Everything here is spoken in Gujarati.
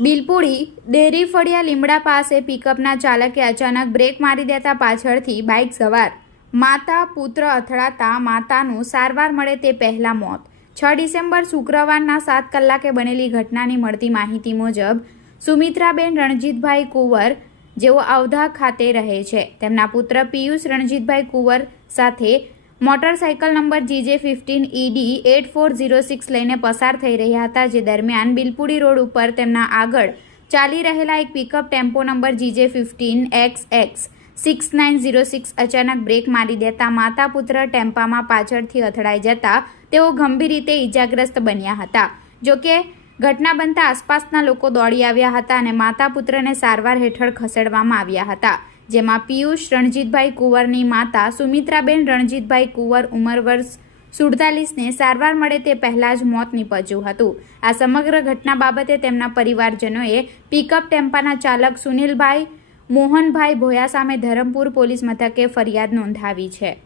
બિલપુડી ડેરી ફળિયા લીમડા પાસે પિકઅપના ચાલકે અચાનક બ્રેક મારી દેતા પાછળથી બાઇક સવાર. માતા, પુત્ર અથડાતા માતાનું સારવાર મળે તે પહેલા મોત. છ ડિસેમ્બર શુક્રવારના સાત કલાકે બનેલી ઘટનાની મળતી માહિતી મુજબ, સુમિત્રાબેન રણજીતભાઈ કુંવર જેઓ અવધા ખાતે રહે છે. તેમના પુત્ર પિયુષ રણજીતભાઈ કુંવર સાથે motorcycle number GJ fifteen ED eight four zero six લઈને પસાર થઈ રહ્યા હતા, જે દરમિયાન બિલપુડી રોડ ઉપર તેમના આગળ ચાલી રહેલા એક pickup tempo number GJ fifteen X X six nine zero six અચાનક બ્રેક મારી દેતા માતા પુત્ર ટેમ્પામાં પાછળથી અથડાઈ જતા તેઓ ગંભીર રીતે ઇજાગ્રસ્ત બન્યા હતા. જોકે ઘટના બનતા આસપાસના લોકો દોડી આવ્યા હતા અને માતા પુત્રને સારવાર હેઠળ ખસેડવામાં આવ્યા હતા. જેમાં પિયુષ, રણજીતભાઈ કુંવરની માતા સુમિત્રાબેન, રણજીતભાઈ કુંવર ઉંમર વર્ષ સુડતાલીસને સારવાર મળે તે પહેલાં જ મોત નીપજ્યું હતું. આ સમગ્ર ઘટના બાબતે તેમના પરિવારજનોએ પિકઅપ ટેમ્પાના ચાલક સુનિલભાઈ, મોહનભાઈ ભોયા સામે ધરમપુર પોલીસ મથકે ફરિયાદ નોંધાવી છે.